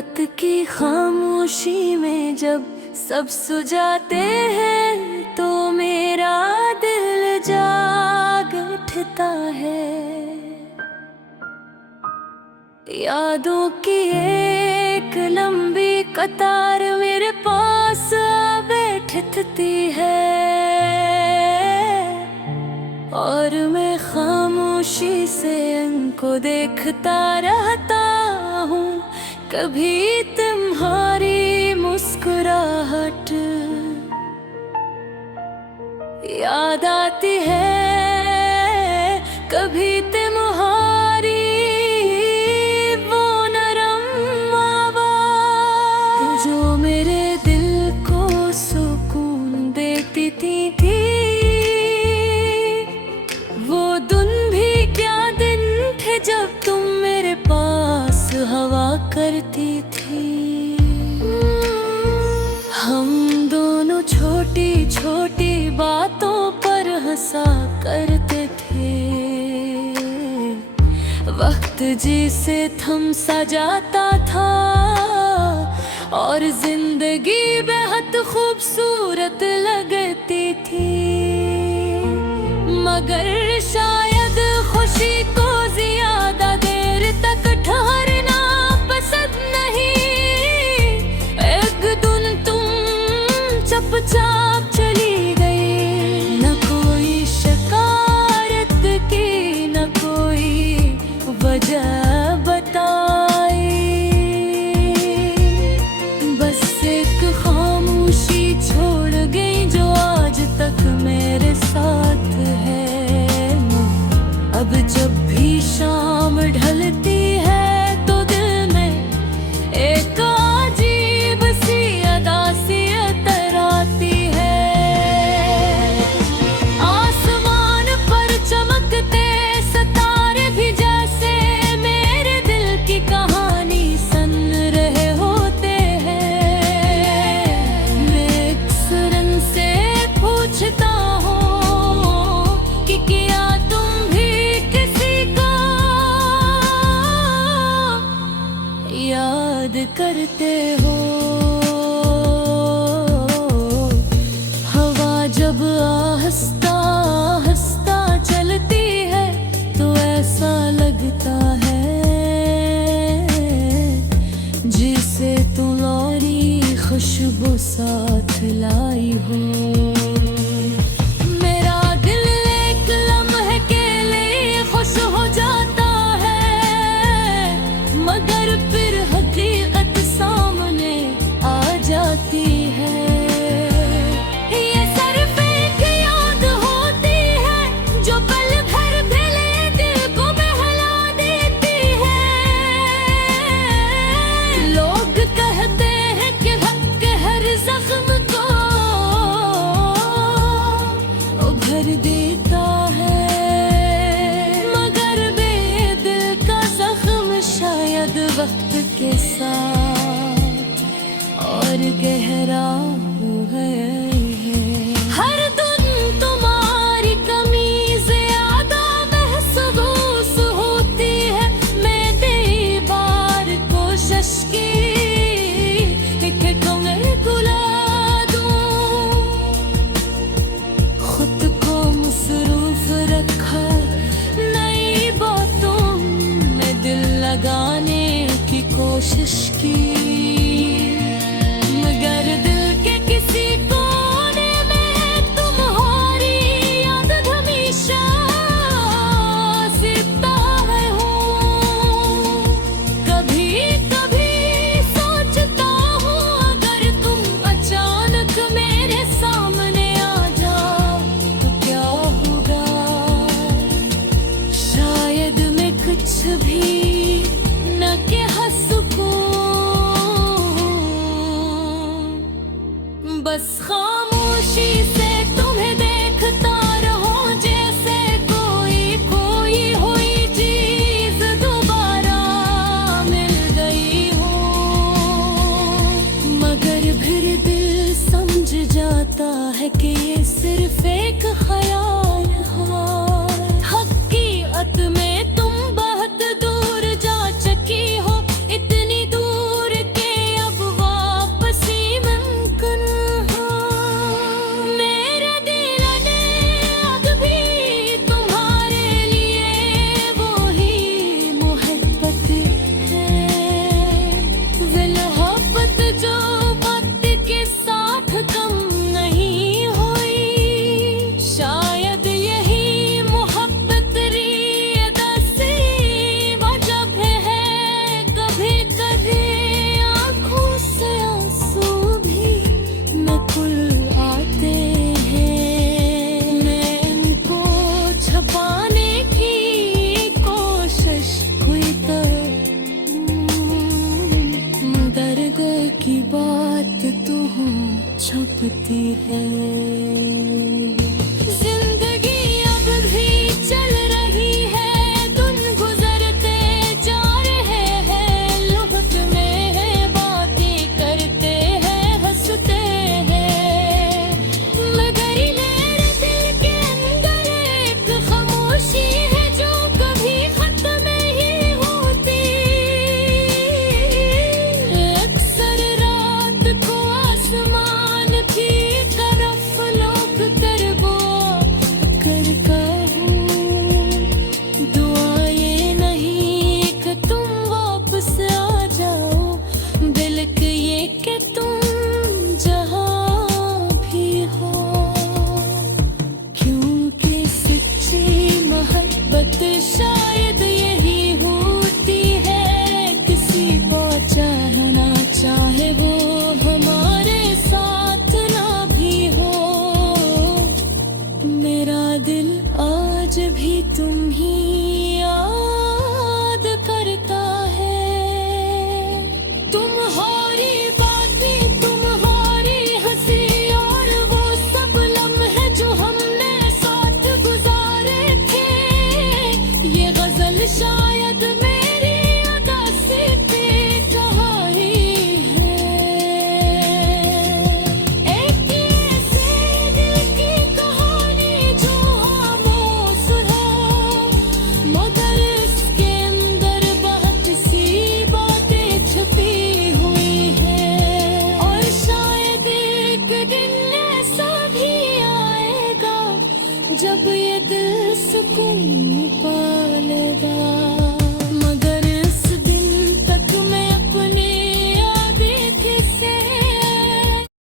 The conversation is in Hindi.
रात की खामोशी में जब सब सुझाते हैं तो मेरा दिल जाग उठता है। यादों की एक लंबी कतार मेरे पास आ बैठती है और मैं खामोशी से उनको देखता रहता हूँ। कभी तुम्हारी मुस्कुराहट याद आती है, कभी तुम्हारी वो नरम आवाज़ जो मेरे दिल को सुकून देती थी। वो दिन भी क्या दिन थे जब तुम मेरे पास हवा करती थी। हम दोनों छोटी छोटी बातों पर हंसा करते थे। वक्त जिसे थम सा जाता था और जिंदगी बेहद खूबसूरत लगती थी। मगर शायद खुशी को ज्यादा देर तक ठहरना पसंद नहीं। एक दिन तुम चुपचाप चली गई, न कोई शिकायत की न कोई वजह बताई। बस एक खामोशी छोड़ गई जो आज तक मेरे साथ है। अब जब भी शाम ढलती है तो दिल में एक अजीब सी अदासियत आती है। आसमान पर चमकते सितारे भी जैसे मेरे दिल की कहानी सुन रहे होते हैं। मैं अक्सर से पूछता हूँ कि क्या तुम भी याद करते हो। हवा जब आहिस्ता आहिस्ता चलती है तो ऐसा लगता है जिसे तुम्हारी खुशबू साथ लाई हो। मेरा दिल एक लम्हे के लिए खुश हो जाता है, मगर फिर हकीकत सामने आ जाती है। ये सिर्फ एक याद होती है जो पल भर भले दिल को बहला देती है। लोग कहते हैं कि वक्त हर जख्म को उभर देता है, मगर बेदिल का जख्म शायद वक्त के साथ और गहरा है। हर दिन तुम्हारी कमी ज्यादा महसूस होती है। मैंने बार कोशिश की कि तुम्हें भुला दूं, खुद को मसरूफ रखा नई बातों में दिल लगाने की कोशिश की। मगर दिल के किसी कोने में तुम्हारी याद हमेशा जिंदा है हूँ। कभी कभी सोचता हूँ अगर तुम अचानक मेरे सामने आ जाओ तो क्या होगा। शायद मैं कुछ भी न कह सकूं, बस खामोशी से तुम्हें देखता रहूं जैसे कोई खोई हुई चीज दोबारा मिल गई हो। मगर फिर दिल समझ जाता है कि ये सिर्फ एक ख्याल है। हकीकत में तुम बहुत दूर जा चुकी हो, इतनी दूर छुपती है। जिंदगी अब भी चल रही है, दिन गुजरते जा रहे हैं, लुभाते में बातें करते हैं, हंसते हैं, मगर मेरे दिल के अंदर एक खामोशी है जो कभी खत्म नहीं होती। अक्सर रात को आसमान की तरफ लौट कर वो करता हूँ दुआएं, नहीं कि तुम वापस आ जाओ, बल्कि ये कि तुम जहाँ भी हो। क्योंकि सच्ची मोहब्बत शायद यही होती है, किसी को चाहना चाहे वो हमारे साथ ना भी हो। मेरा दिल आज भी तुम ही